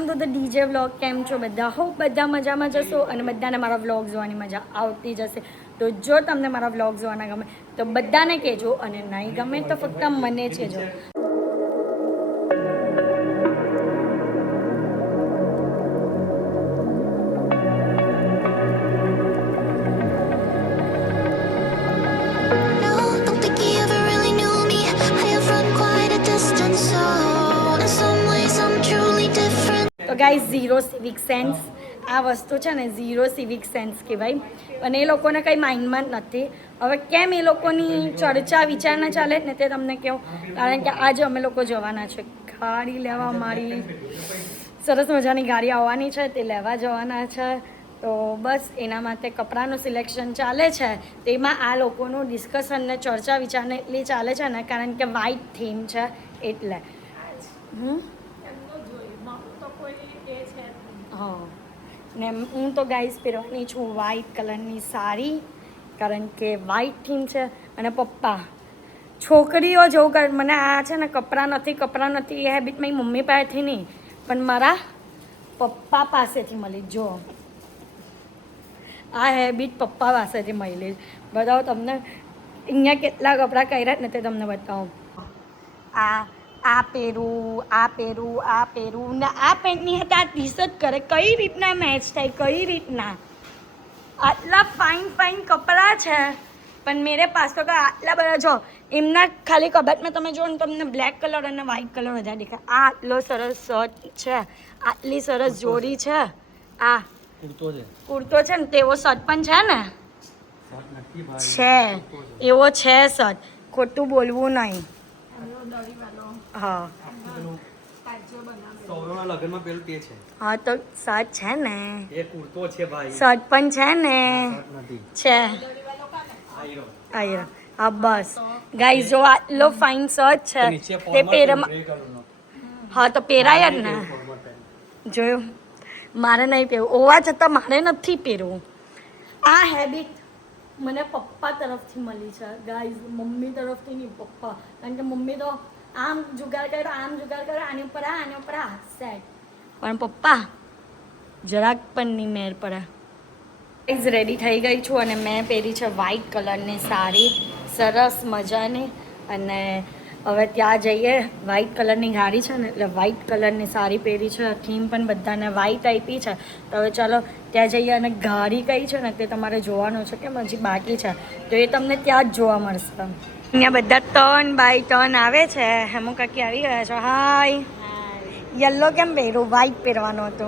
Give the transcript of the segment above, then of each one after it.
Welcome to the DJ vlog. કેમ છો બધા? હોપ બધા મજામાં જશો અને બધાને મારા વ્લોગ જોવાની મજા આવતી જશે. તો જો તમને મારા વ્લોગ જોવાના ગમે તો બધાને કહેજો, અને નહીં ગમે તો ફક્ત મને જ કહેજો. તો ગાઈઝ, ઝીરો સિવિક સેન્સ આ વસ્તુ છે ને, ઝીરો સિવિક સેન્સ કહેવાય. અને એ લોકોને કંઈ માઇન્ડમાં જ નથી. હવે કેમ એ લોકોની ચર્ચા વિચારણા ચાલે ને તે તમને કહું. કારણ કે આજે અમે લોકો જવાના છે ગાડી લેવા. મારી સરસ મજાની ગાડી આવવાની છે, તે લેવા જવાના છે. તો બસ એના માટે કપડાનું સિલેક્શન ચાલે છે. તેમાં આ લોકોનું ડિસ્કશન ને ચર્ચા વિચારણા એટલી ચાલે છે ને, કારણ કે વ્હાઇટ થીમ છે એટલે. હા, ને હું તો ગાઈસ પહેરવાની છું વ્હાઇટ કલરની સાડી, કારણ કે વ્હાઇટ થીમ છે. અને પપ્પા છોકરીઓ જેવું કરે. મને આ છે ને કપડાં નથી એ હેબિટ મારી મમ્મી પાસેથી નહીં, પણ મારા પપ્પા પાસેથી મળી. જો આ હેબિટ પપ્પા પાસેથી મળી. બતાવો તમને અહીંયા કેટલા કપડાં કર્યા ને તે તમને બતાવો. આ પહેરું ને આ પેન્ટની હતા આ ટી શર્ટ કરે. કઈ રીતના મેચ થાય, કઈ રીતના? આટલા ફાઇન કપડાં છે, પણ મેરે પાસ તો આટલા બધા. જો એમના ખાલી કબાટમાં તમે જો ને તમને બ્લેક કલર અને વ્હાઇટ કલર વધારે દેખાય. આ આટલો સરસ શર્ટ છે, આટલી સરસ જોડી છે. આ કુર્તો છે ને તેવો શર્ટ પણ છે ને, છે એવો છે શર્ટ. ખોટું બોલવું નહીં. હા હા, તો શર્ટ છે ને, શર્ટ પણ છે ને, છે. હા બસ ગાઈઝ, જો આટલો ફાઇન શર્ટ છે તે પહેરમાં. હા તો પહેરાય જ ને. જોયું, મારે નહીં પહેરવું. હોવા છતાં મારે નથી પહેરવું. આ હેબિટ મને પપ્પા તરફથી મળી છે ગાઈઝ, મમ્મી તરફથી નહીં, પપ્પા. કારણ કે મમ્મી તો આમ જુગાડ કરે, આની ઉપર આ સેટ. પણ પપ્પા જરાક પણ નહીં મેર પડે. ગાઈઝ રેડી થઈ ગઈ છું અને મેં પહેરી છે વ્હાઇટ કલરની સાડી, સરસ મજાની. અને હવે ત્યાં જઈએ. વ્હાઇટ કલરની ગાડી છે ને એટલે વ્હાઇટ કલરની સાડી પહેરી છે. થીમ પણ બધાને વ્હાઇટ આપી છે. તો હવે ચાલો ત્યાં જઈએ. અને ગાડી કઈ છે ને તે તમારે જોવાનું છે, કેમ હજી બાકી છે. તો એ તમને ત્યાં જ જોવા મળશે. અહીંયા બધા ટર્ન બાય ટર્ન આવે છે. હેમુ કાકી આવી ગયા છો. હાય. યલો કેમ પહેર્યું? વ્હાઇટ પહેરવાનો હતો.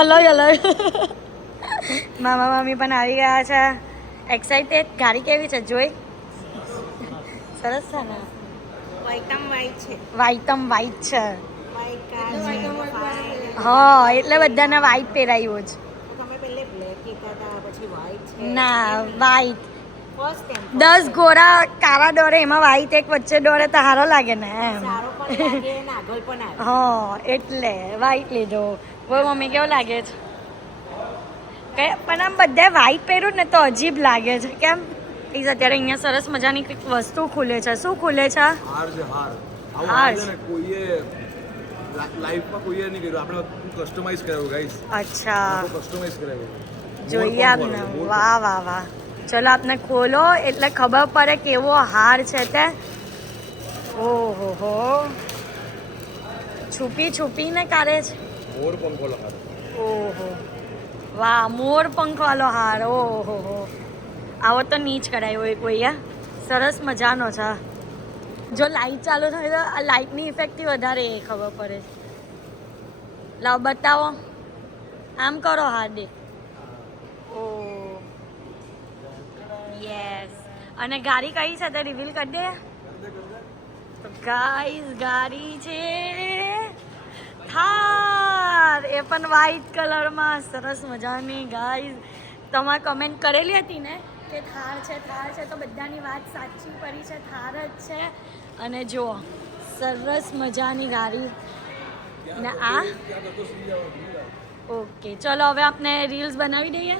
અલગ મામા મામી પણ આવી ગયા છે. એક્સાઇટેડ. ગાડી કેવી છે જોઈ? સરસ છે ને? વ્હાઇટમ વ્હાઇટ છે. હા, એટલે બધાને વ્હાઇટ પહેરાયું જ. ના, વ્હાઇટ 10 ઘોડા કાળા દોરે, એમાં વ્હાઇટ એક વચ્ચે દોરે તો સારો લાગે ને એમ. હા, એટલે વ્હાઇટ લીધો. બોલ મમ્મી, કેવું લાગે છે? પણ આમ બધા વ્હાઇટ પહેર્યું ને તો અજીબ લાગે છે. કેમ? પ્લીઝ, અત્યારે અહીંયા સરસ મજાની કંઈક વસ્તુ ખુલે છે. શું ખુલે છે? હાર. લાઈફમાં કોઈએ નહીં કર્યું, આપણે કસ્ટમાઇઝ કરાવ્યું ગાઈસ. અચ્છા, કસ્ટમાઇઝ કરાવ્યું. જોઈએ આપને. વાહ. ચલો આપને ખોલો એટલે ખબર પડે કેવો હાર છે તે. ઓહો, છુપીને કાઢે છે. મોર પંખો લગાડો. ઓહો, વાહ, મોર પંખ વાળો હાર. ઓહો, આવો તો નીચ કરાયો હોય કોઈ. સરસ મજાનો છે. જો લાઈટ ચાલુ થાય તો આ લાઇટની ઇફેક્ટથી વધારે એ ખબર પડે. લાવ બતાવો. આમ કરો હાર્દે. ઓ યસ. અને ગાડી કઈ છે તે રિવીલ કરી દે. તો ગાઈઝ, ગાડી છે થાર. એ પણ વ્હાઇટ કલરમાં સરસ મજાની. ગાઈઝ, તમારે કમેન્ટ કરેલી હતી ને કે થાર છે. તો બધાની વાત સાચી પડી છે. થાર જ છે. અને જુઓ, સરસ મજાની ગાડી. ને આ ઓકે, ચલો હવે આપણે રીલ્સ બનાવી દઈએ.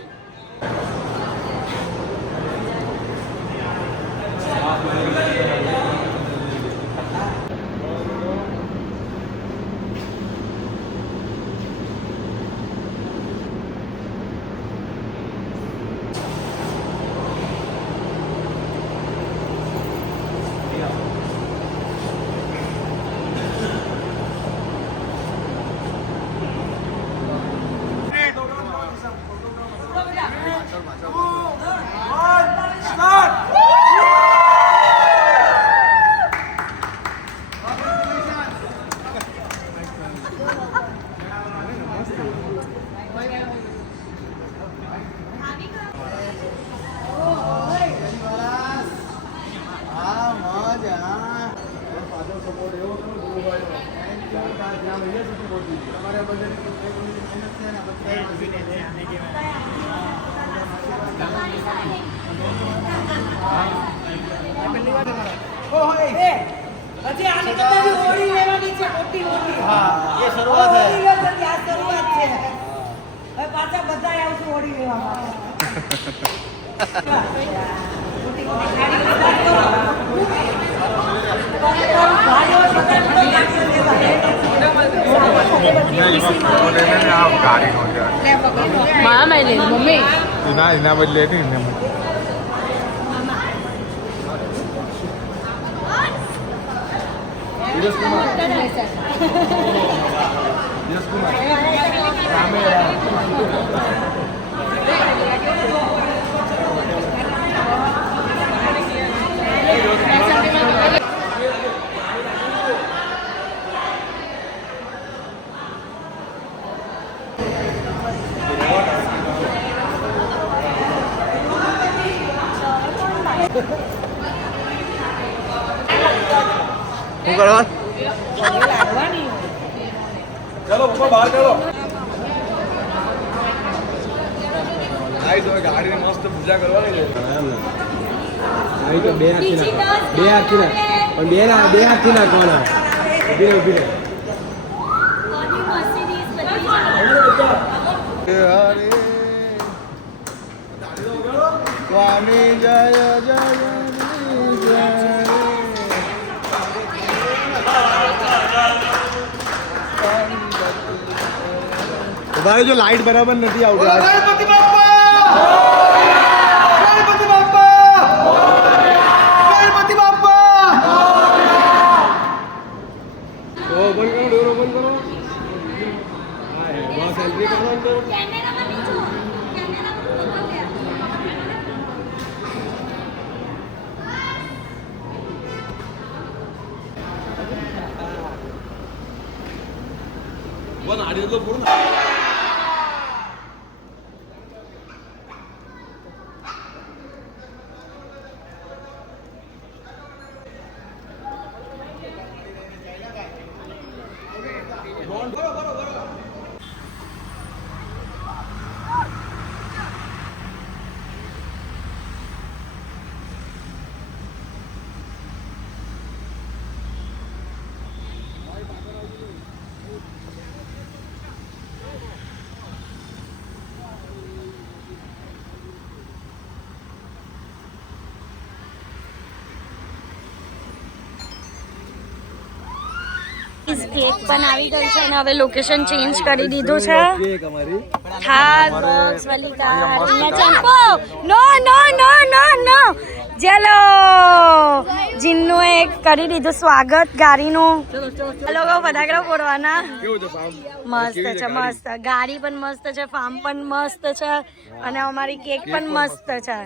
હજી આની કરતા બી હોળી લેવાની છે, મોટી હોળી. હા એ શરૂઆત છે. હોળી લો તો આ શરૂઆત છે. હવે પાછા બધા આવશું હોળી લેવા માટે. એના બદલે શું કરવા? ચલો પપ્પા બહાર ચલો. આઈ તો ગાડીને મસ્ત પૂજા કરવાની છે. આવી તો બે હાથથી પણ બે હાથથી નાખવાના. ઉભી રહે. હરે સ્વામી જય જય જય. ભાઈ જો લાઈટ બરાબર નથી આવતી. ગણપતિ બાપ્પા! ગણપતિ બાપ્પા! ગણપતિ બાપ્પા! ઓ બંધ કરો, ડોરો બંધ કરો. હા હે બસ એન્ટ્રી કરો અંદર. વન આડી તો પૂરું. કેક પણ આવી ગઈ છે અને હવે લોકેશન ચેન્જ કરી દીધું છે. કેક અમારી થાર બોક્સ વલિકા અહીંયા ચંપો નો નો નો નો નો ચલો જીન્નું એક કરી દીધું સ્વાગત ગાડીનું. લોકો ફટાકડા ફોડવાના. કેવું છે ફાર્મ? મસ્ત છે મસ્ત. ગાડી પણ મસ્ત છે, ફાર્મ પણ મસ્ત છે અને અમારી કેક પણ મસ્ત છે.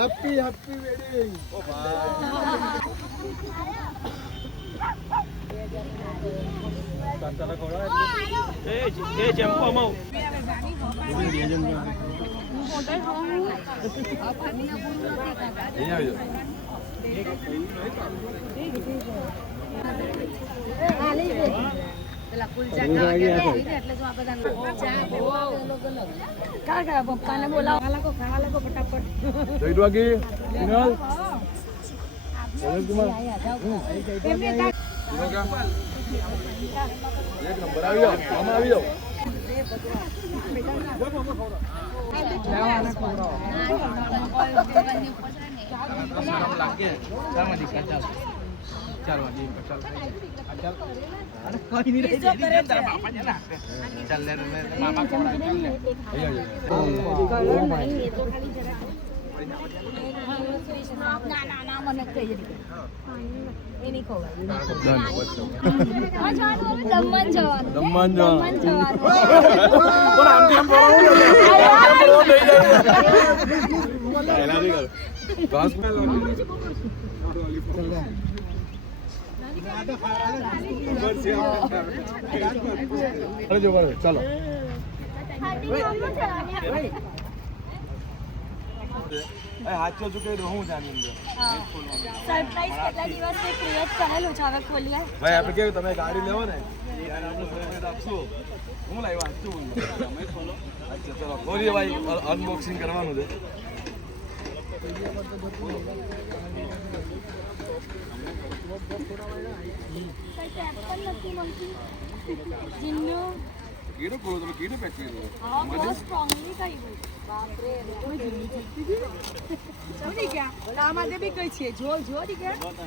Happy happy wedding. ઓ પપ્પાને બોલાવો ફટાફટ. જય દ્વારકી વિનલ. એક નંબર આવી જાઓ. આમાં આવી જાઓ. ચાલો હાથો ચૂકે હું જાણી અંદર સરપ્રાઈઝ કેટલા દિવસથી ક્રિએટ કરેલું છે, હવે ખોલીએ. ભાઈ આપણે કેવું તમે ગાડી લેવો ને ત્યારે આપણે સરપ્રાઈઝ આપશું. હું લાવ્યો શું અચ્છા ચલો ખોલીએ ભાઈ, અનબોક્સિંગ કરવાનું છે. કીડો ખોલો તમે, કીડો પેક કરી દો. આમાં બી કઈ છે જો જો દબાવતા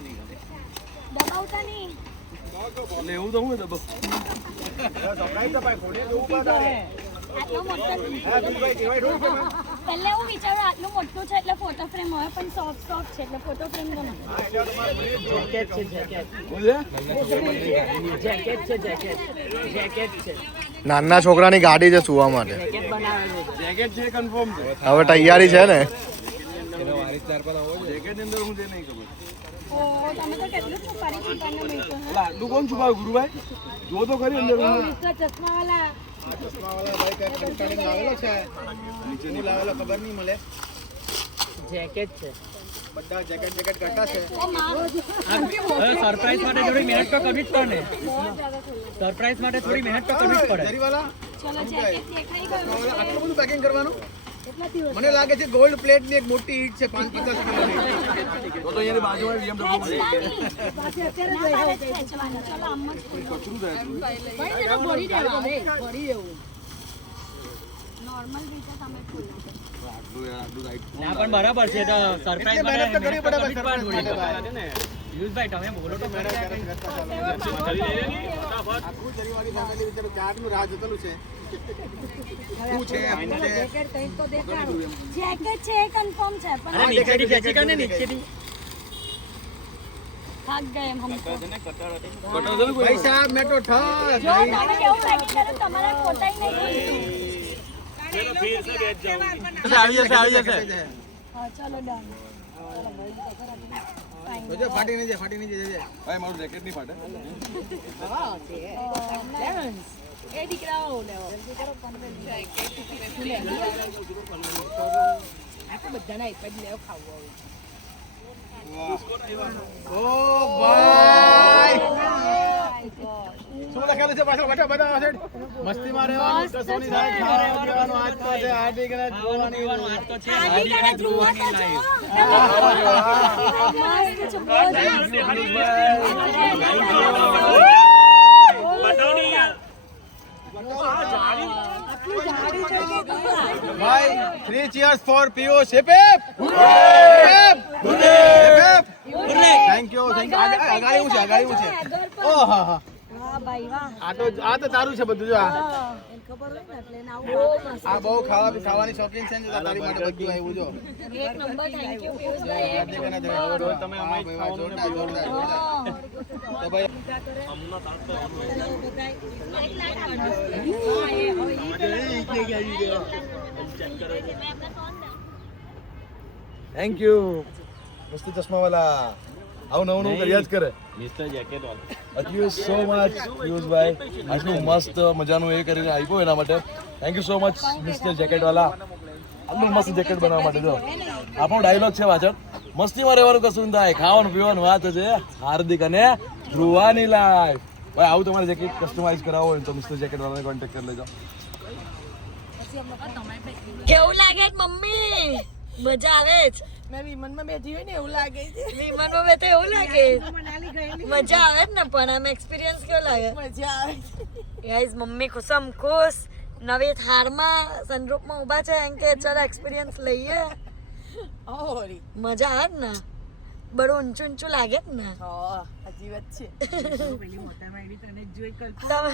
નહીં. એટલે એવું તો હું દબો આટલો મોટો પહેલે હું વિચારું આટલું મોટું છે એટલે ફોટો ફ્રેમ હોય, પણ સોફ્ટ છે એટલે ફોટો ફ્રેમ તો નથી. નાના છોકરાની ગાડી છે સુવા માટે. જેકેટ છે કન્ફર્મ છે. હવે તૈયારી છે ને. જેકેટ ની અંદર હું છે નહીં ખબર. ઓ તમે તો કેટલું છુપારી છુપાને મૂક્યું હે. એટલે આટલું કોણ છુપાવ ગુરુભાઈ? જો તો ખરી અંદર હું. इसका चश्मा वाला ખબર નહીં મળે. જેકેટ છે બધા જેકેટ કરતા છે. ओ मां સરપ્રાઈઝ માટે થોડી મહેનત તો કરવી જ પડે ને. સરપ્રાઈઝ માટે થોડી મહેનત તો કરવી જ પડે. જરીવાલા चलो जैकेट देखाई गयो આટલું બધું પેકિંગ કરવાનું? મને લાગે છે ગોલ્ડ પ્લેટ ની એક મોટી ઈટ છે 5-50 કિલોની. તો એની બાજુમાં BMW खेचવાની ચલો આમ જ કચરું થાય છે. ભાઈ એને ભરી દેવા ભરી દેવું નોર્મલ રીતે તમે ખોલો. આટલું રાઈટ. ના પણ બરાબર છે તો સરપ્રાઈઝ એટલે મહેનત તો કરવી પડે ભાઈ, મહેનત કરવી સરપ્રાઈઝ પડે ને. પિયુષભાઈ તમે બોલો તો ખરા. આખું જરીવાળી ફેમિલી વિચારો ક્યારનું રાહ જોતેલું છે. શું છે જેકેટ કઈ તો દેખાડું જેકેટ છે કન્ફર્મ છે અરે પણ નીચેથી ખેંચી કર ને નીચેથી. થાક ગए हम हमको ભાઈ સાહેબ મેં તો ઠસ જો તમે કેવું પેકિંગ કર્યું તમારા ફોટા જ નહીં આવી જશે હા ચલો ડન જોજે ફાટી નહીં જાય ભાઈ મારું જેકેટ નહીં ફાટે. એ દીકરાઓ લેવો બધાના એક જ લેવો ખાવું ઓ ભાઈ શું લખેલું છે પાછળ બધા મસ્તીમાં રહેવાનું કસોની થાય ખાવાનું પીવાનું આજ તો છે હાર્દિક ને જોવાની વાત તો છે. આની કને ધ્રુવ તો જો મસ્ત છે ભાઈ 3 cheers for Piyush. Hip hip thank you આગાડી હું છે ઓહ હા વાહ ભાઈ વાહ આ તો તારું છે બધું જો આ ખબર હોય ને એટલે એને આવું આ બહુ ખાવાની શોખીન છે ને તારી માટે બધું આવ્યું જો એક નંબર થેન્ક યુ પિયુષભાઈ તમે અમાઈ જોરદાર તો ભાઈ થેન્ક યુ મસ્ત ચશ્માવાલા આવું નવું કર્યા જ કરે મિસ્ટર જેકેટ વાળો. થેન્ક યુ સો મચ પિયુષભાઈ આટલું મસ્ત મજાનું એ કરીને આપ્યું એના માટે thank you so much mister જેકેટવાલા આટલું મસ્ત જેકેટ બનાવવા માટે જો આપણો ડાયલોગ છે પાછળ મસ્તીમાં રહેવાનું કશું ન થાય ખાવાનું પીવાનું વાત છે હાર્દિક અને ધ્રુવાની લાઈફ ભાઈ આવું તમારે જેકેટ કસ્ટમાઇઝ કરાવો હોય તો મિસ્ટર જેકેટવાળાને કોન્ટેક્ટ કરી લેજો કેવું લાગે છે મમ્મી મજા આવે છે મેં વિમાનમાં બેઠી હોય ને એવું લાગે છે વિમાનમાં બે તો એવું લાગે મનાલી ગયેલી મજા આવે જ ને પણ આમ એક્સપિરિયન્સ કેવો લાગે મજા આવે ગાઈઝ મમ્મી ખુશમ ખુશ નવી થારમાં સનરૂફમાં ઊભા છે એમ કે ચાલો એક્સપિરિયન્સ લઈએ ઓરી મજા આવે જ ને બડું ઊંચું ઊંચું લાગે જ ને હજી વાત છે પેલી મોટામાં એવી તને જોઈ કરતો તમે